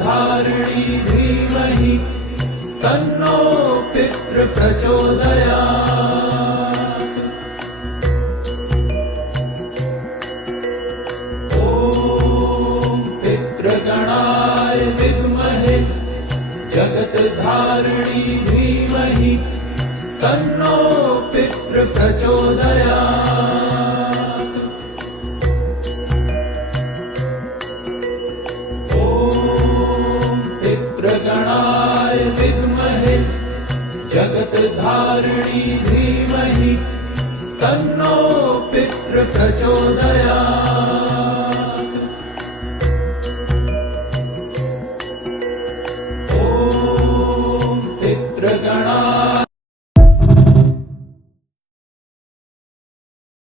जगत्धारिणी धीमहि तन्नो पितृ प्रचोदयात्। ॐ पितृगणाय विद्महे जगत्धारिणी धीमहि तन्नो पितृ प्रचोदयात्। ॐ पितृगणाय विद्महे जगत्धारिणी धीमहि तन्नो पितृ प्रचोदयात्।